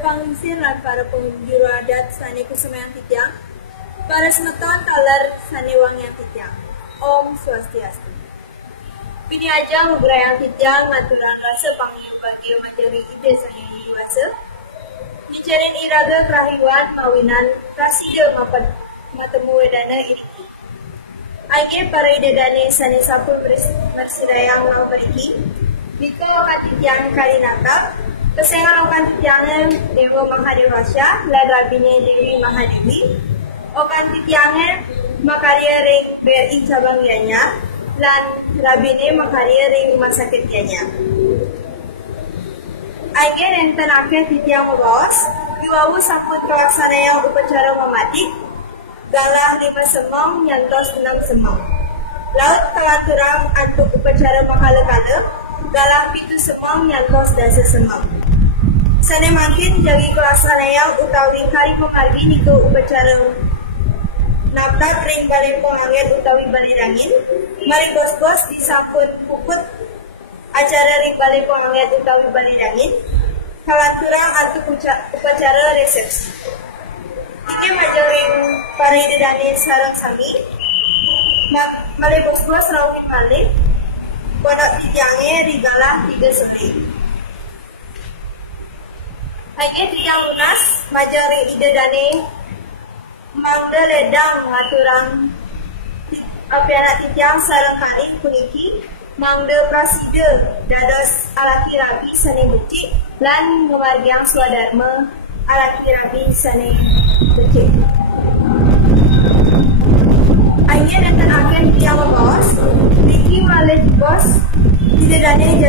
Pangisir lan para pengunjung adat sane kusemayang titiang, para semeton talar sane wangyang titiang. Om Swastiastu. Pini ajang ugrayang titiang ngaturan rasa pangyang bagi majari ide sane diwasa. Nicarin iraga kerahiwan mawinan prasida mapat matemu wedana iriki. Age para ide dane sane sapul bersidayang mau beriki. Biko katitiang kalinatap. Kesengan okan titiangan Dewa Mahadewasya, lan rabine Dewi Mahadewi. Okan titiangan makarya ring BRI cabang ianya, lan rabine makarya ring rumah sakit ianya. Age renten akhir titiang mabawas, yuawu sampun pelaksanaan upacara mamatik, galah 5 semong nyantos 6 semong. Laut kelaturan antuk upacara makala-kala, galah 7 semong nyantos 10 semong. Sane makin jagi kelaksanaan utawi hari pemargi niko upacara nabrak ring balai pengangin utawi balirangin. Mari bos-bos disampun puput acara ring balai pengangin utawi balirangin. Kalanturang antuk upacara resepsi. Ini majaring para idedane sarang sami. Mari bos-bos rawin malih. Kodok titiangnya rigalah 3 sore. Age titiang lunas, majari ide dane mangda ledang ngaturang api anak titiang sarang kali puniki mangda prasida dados alaki rabi sane becik lan memargiang swadharma alaki rabi sane becik. Age dan akhir titiang bos, Riki malih bos ide dane